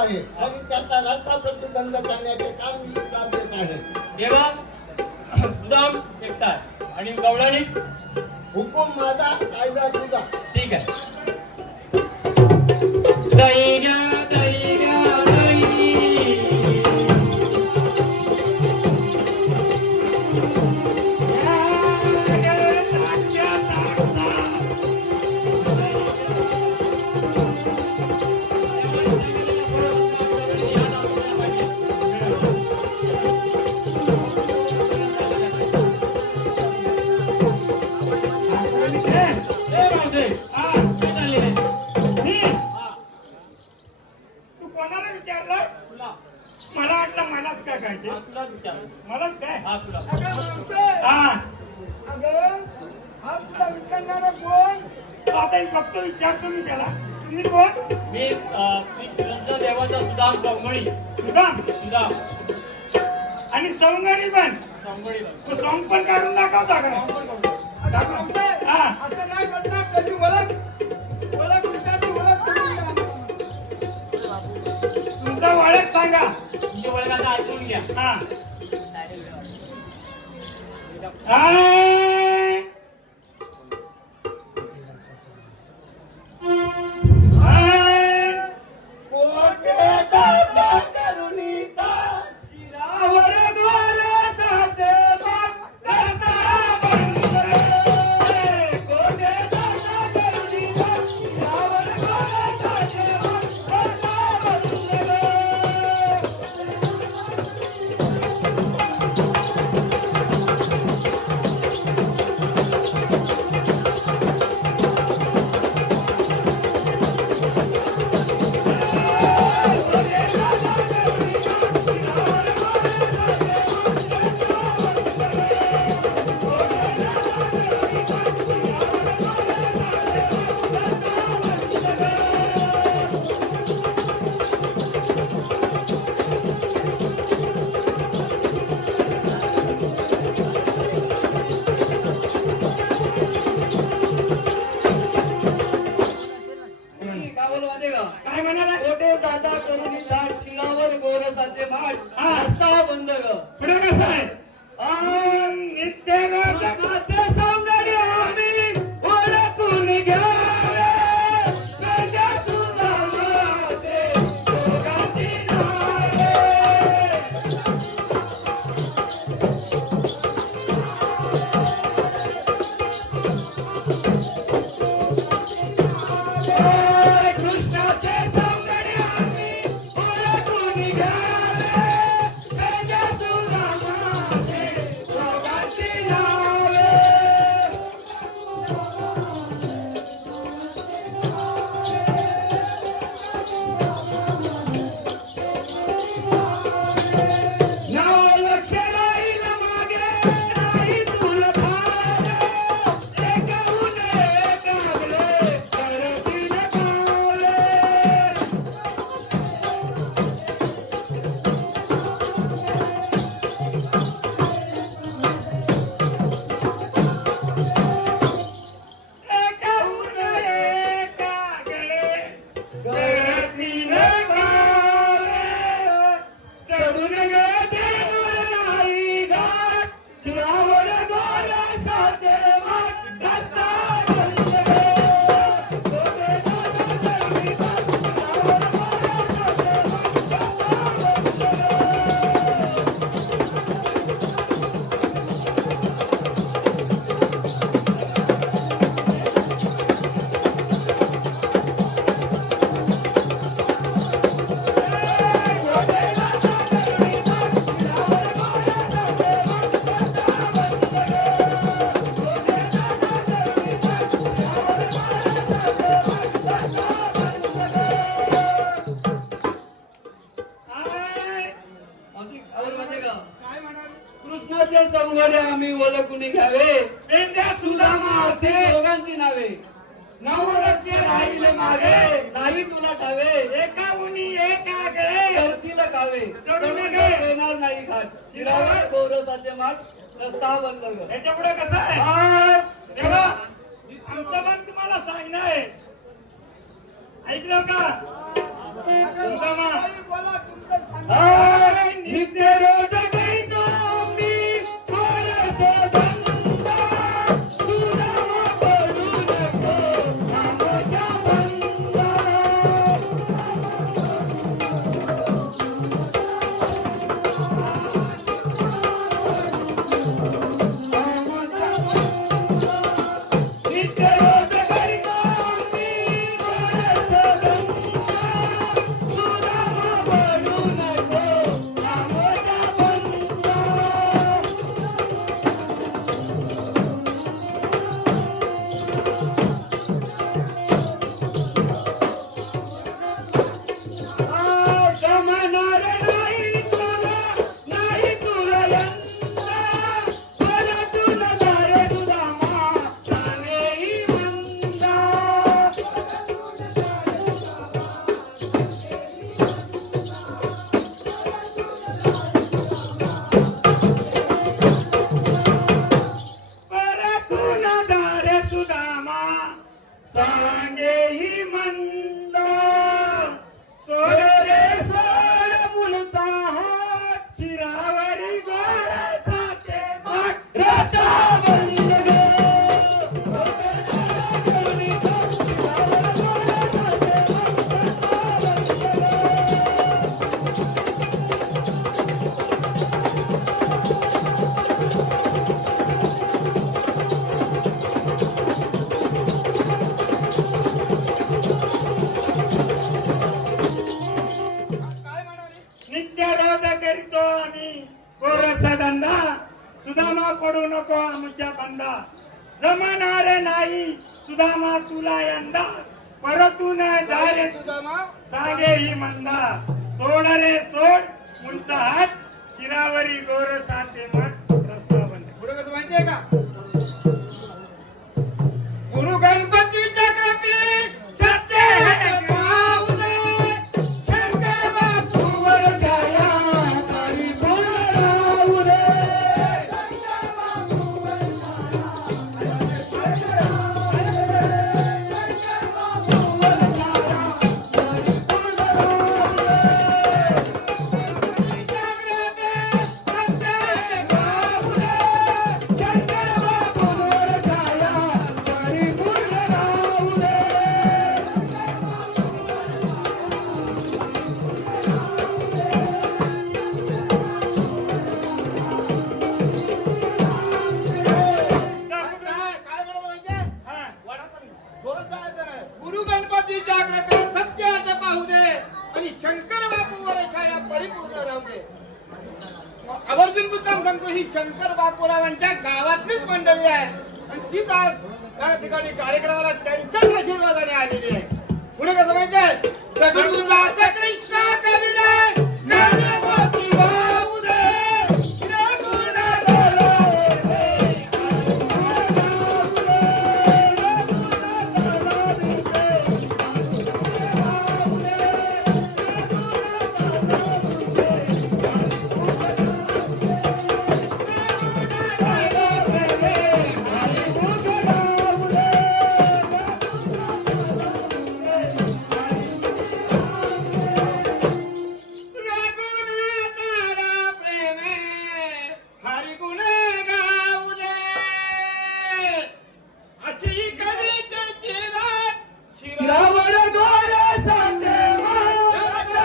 आहे आणि त्याचा रस्ता प्रतिबंध करण्याचे काम मी करत आहे. देवा सुदाम एकटा आणि गवळणी हुकूम माझा, कायदा तुझा. ठीक आहे. दैर्य मला वाटलं मलाच काय काय तुला विचार मलाच काय हा तुला हा कोण आता एक फक्त विचारतो मी त्याला तुम्ही कोण मी श्री कृष्ण देवाचा सुदाम गवळणी सुदाम आणि सवंगडी पण गवळणी तो सॉंग पण काढून दाखवता का हा असं नाही करणार. कधी ओळख विचारली, ओळख तुमचा ओळख सांगा तुमच्या वडिलांना ऐकून घ्या. हा हाय. हाय. शिरावर द्वारासाचे बाग रस्ता बंद. कोटेचा करुणीचा शिरावर द्वारासाचे बाग रस्ता बंद. काय म्हणाला कोटे दादा करून लाट शिरावर गोरसाचे माठ रस्ता बंद ग. पुढे कसं आहे नित्य सौंदर्य आम्ही ओळखून घ्यावे. राजा तुझा माझे दोघांची नावे. कृष्णाचे सौंदर्य आम्ही ओळखून घ्यावे. राजा तुझा माझे दोघांची नावे. नाव लक्ष राहील मागे नाही तुला भावे. एकाहून एक लागले करतील काले. एकाहून एक लागले करतील काले. चढून गेले नाही घाट शिरावर गोरसाचे माठ रस्ता बंद. कोटे दादा करुणीचा शिरावर गोरसाचे माठ रस्ता बंद. कृष्णाचे सौंदर्य आम्ही ओळखून घ्यावे. पेंड्या सुदामाचे दोघांची नावे नवलक्ष राहील मागे नाही तुला ठावे. एकाहूनी एक आगळे करतील कावे. चढून चढून गे. येणार नाही घाट शिरावर गोरसाचे माठ रस्ता बंद ग. त्याच्या पुढे कसं आहे आ, तेव्हा आमचं पण तुम्हाला सांगणं आहे. ऐकलं का? सुदामा सांगेही मंद सोड रे सोड मुलचा हात शिरावरी गोरसाचे माठ रटावली ग. नित्य रोज करीतो आम्ही गोरसा धंदा सुदामा पडू नको आमच्या बंदा जमणारे नाही सुदामा तुला यंदा परतून जाय सुदामा सांगे ही मंदा सोड रे सोड उंच हात शिरावरी गोरसाचे मठ रस्ता बंद. पुढे कसं माहितीये का गुरु गणपतीच्या कृपेत सत्य है गावले शंकर बापूवर गाया तरी कोण रावले. काय म्हणून माहितीये जोरात जायचं नाही. गुरु गणपतीच्या कृपेत सत्याचं पाहू दे आणि शंकर बापूवर छाया परिपूर्ण राहू दे. आवर्जून मुद्दाम सांगतो ही शंकर बापूरावांच्या गावातलीच मंडळी आहे आणि तीच आज त्या ठिकाणी कार्यक्रमाला त्यांच्याच आशीर्वादाने आलेली आहे. पुढे कसं माहितीये रघुनाथ कृष्ण कविला गणपती वाहू दे रघुनाथ शिरावर गोरसाचे माठ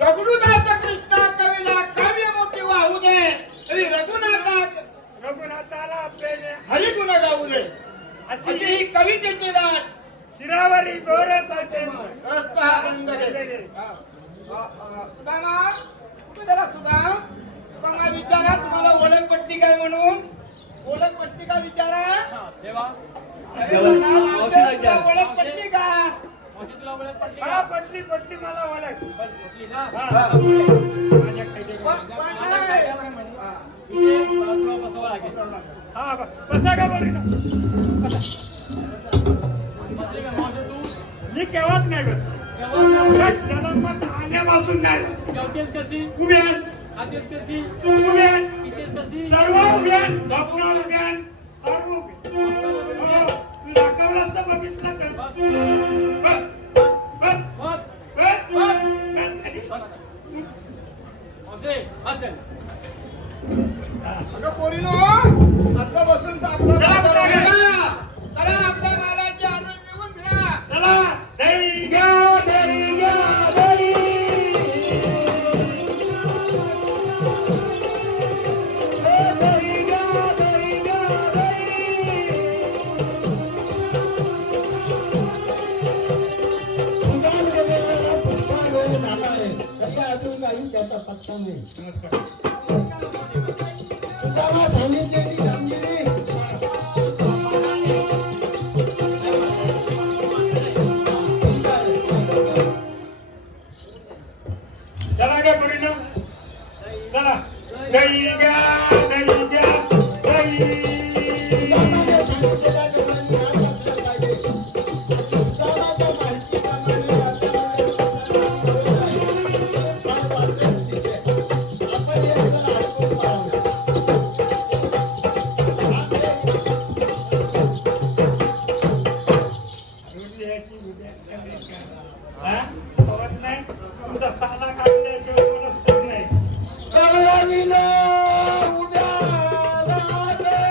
रघुनाथ कृष्ण कविला काव्य मोती वाहू दे आणि रघुनाथाला प्रेमे हरिगुण गाऊ दे अशी ही कवितेची लाट शिरावरी गोरसाचे माठ रस्ता बंद केले. सुदामा कुठे गेला सुदामा विचारा तुम्हाला ओळखपट्टी काय म्हणून ओळखपट्टी का विचारा ओळखपट्टी का हा पटली पटली मला ओळख. हा बसा का बरी मी केव्हाच नाही बस जन्मात आल्यापासून नाही उभ्यान उभ्यान सर्व उभ्यान झोपणार उभ्यान सर्व उभ्यान तू दाखवलास तर बघितलं तर बस बस बस बस खाली. अगं पोरीनो आता बसून आपला चला आपल्या मालाची आरोग्य घेऊन घ्या. चला दही घ्या दही घ्या दही. दही घ्या दही घ्या दही. सुदाम देवेला पुष्पा घेऊन आलाय तरी अजून काही त्याचा पत्ता नाही. सुदामा सांगितलेली कामगिरी हा? कळत नाही तुमचा साला काढल्याशिवाय मला कळत नाही. कळविलं उद्या राजे.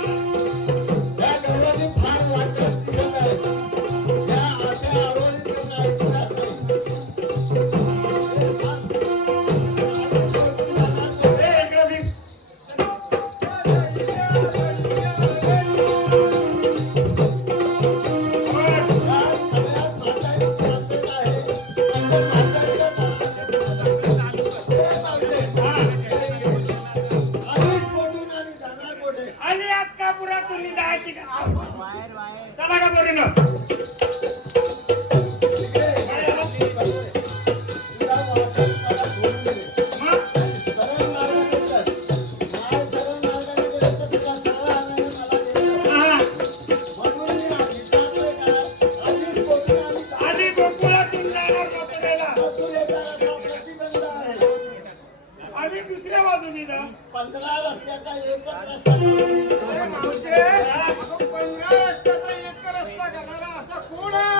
या गवळणी फार वाटत दिसत आहे. या अशा आरोळीचं ऐकण्यात नाही. आली आज का पुरा तुम्ही जायची का चला का पोरीनं आधी गोकुळातून जाणार मथुरेला आम्ही दुसऱ्या बाजूनी जा 15 रस्त्याचा एकच रस्ता. अरे मावशे, अगं 15 रस्त्याचा एक रस्ता घालणारा असा कोण आहे?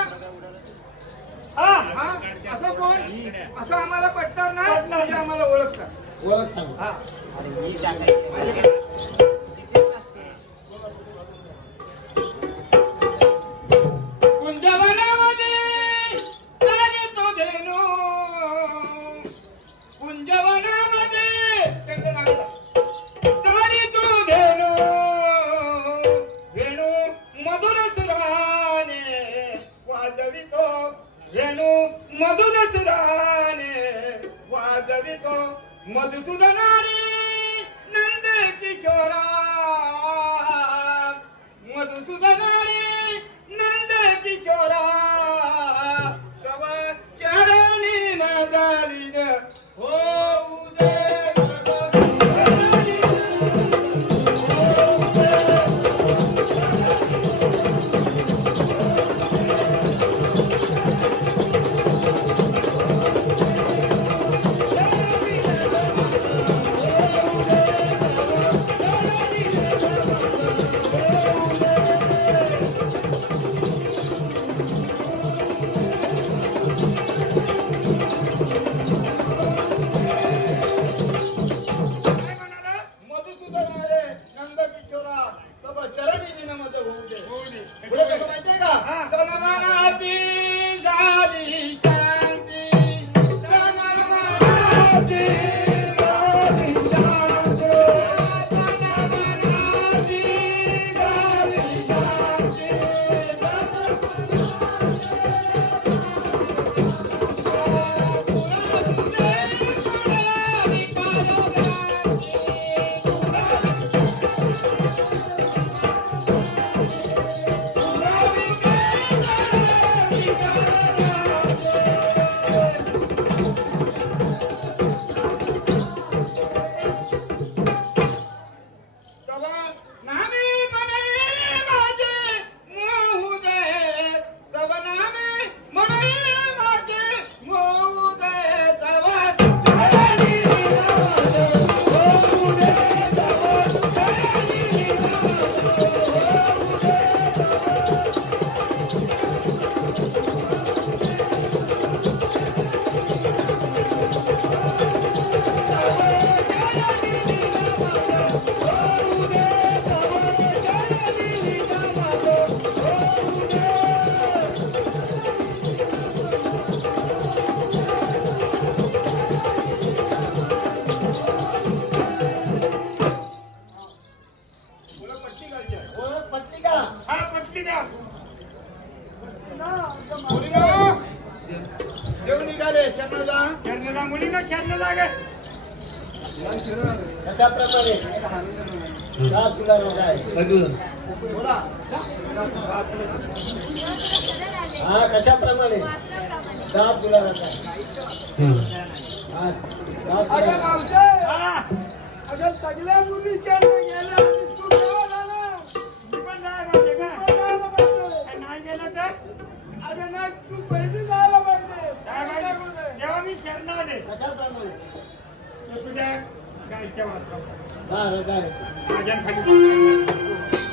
हा हा? असं कोण? असं आम्हाला पटणार नाही ते आम्हाला ओळखतात. ओळख सांग. हा. कुंजवनामध्ये चाले तो धेनू. कुंजवनामध्ये चाले तो धेनू. वेणू मधुर सुराने वाजवितो. वेणू मधुर सुराने वाजवितो. मधुसूदनाने नंद किशोरा. मधुसूदनाने नंद किशोरा. तव चरणी मदालीन होऊ दे. काय म्हणाला? मधुसूदनाने नंद किशोरा तव चरणी निनमत होऊ दे. पुढे कसं माहितीये का? हा. तनमनाती झाली शांती. तनमनाती झाली शांती. तनमनाती झाली शांती. तव नामे म्हणे माझे मोहू दे. तव नामे म्हणे माझे मोहू दे. तव चरणी होऊ दे. तव चरणी होऊ दे. तुला पट्टी घालची आहे. ओळख पटली का? हा पटली का मुलीनो, जेवण निघाले शरणाचा. शरणला मुलीनं शरण जागे कशा प्रकारे का तुला रोग आहे? बोला. हा कशाप्रमाणे का तुला रोग आहे? हा का अगं तुला- मावशे, हा अगं सगळ्या मुली शरण गेल्या आणि तू केव्हा झाला? मी पण जाय म्हणजे काय तू जायला पाहिजे. काय नाही गेलं तर अगं नाही करणारे कशाप्रमाणे तर तुझ्या गायच्या वाचवा बरं बरं माझ्या खाली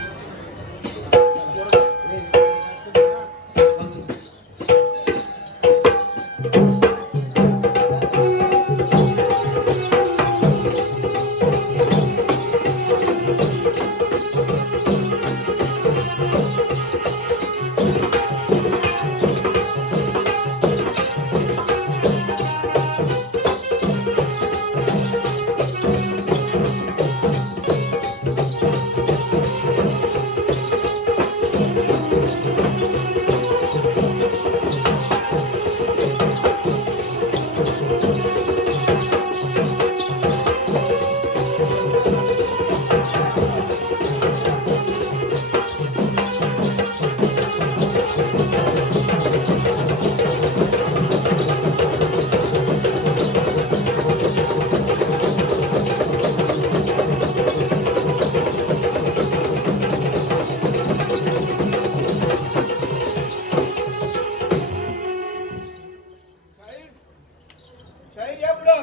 शाहीर या पुढं.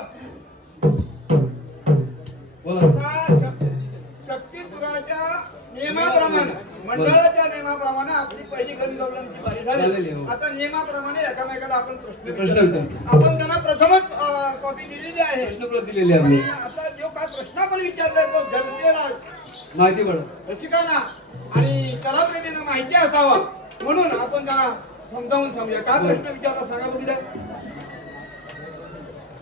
बोला आता शक्तीपुराच्या नियमाप्रमाणे मंडळाच्या नियमाप्रमाणे आपली पहिली गणगवळणची बारी झालेली झाली. हो. आता नियमाप्रमाणे एकामेकाला आपण प्रश्न प्रश्न विचारतो. विचारतो. आपण त्यांना प्रथमच कॉपी दिलेली आहे प्रश्न दिलेली आहे आणि आता जो काय प्रश्न आपण विचारलाय तो जनतेला माहिती पड रसिकांना आणि कलाप्रेमींना माहिती असावा म्हणून आपण त्यांना समजावून सांगूया. काय प्रश्न विचारला सांगा बघितलं.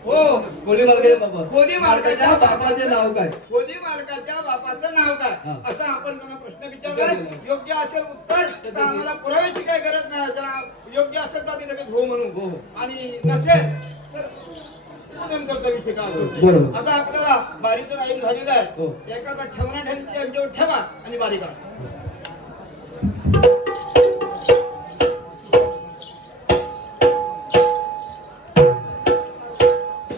हो कोली मार्गाचे बाबा कोली मार्गाच्या बापाचे नाव काय कोली मार्गाच्या बापाचं नाव काय हा. असं आपण त्यांना प्रश्न विचारलाय. योग्य असेल उत्तर तर आम्हाला पुराव्याची काही गरज नाही. जर योग्य असेल तर आम्ही लगेच हो म्हणू हो. आणि नसेल तर नंतरचा विषय काय असतो. बरोबर. आता आपल्याला बारीचं टाईम झालेला हो. आहे. एखादा ठेवणा ठेवून त्यांच्यावर ठेवा आणि बारी करा.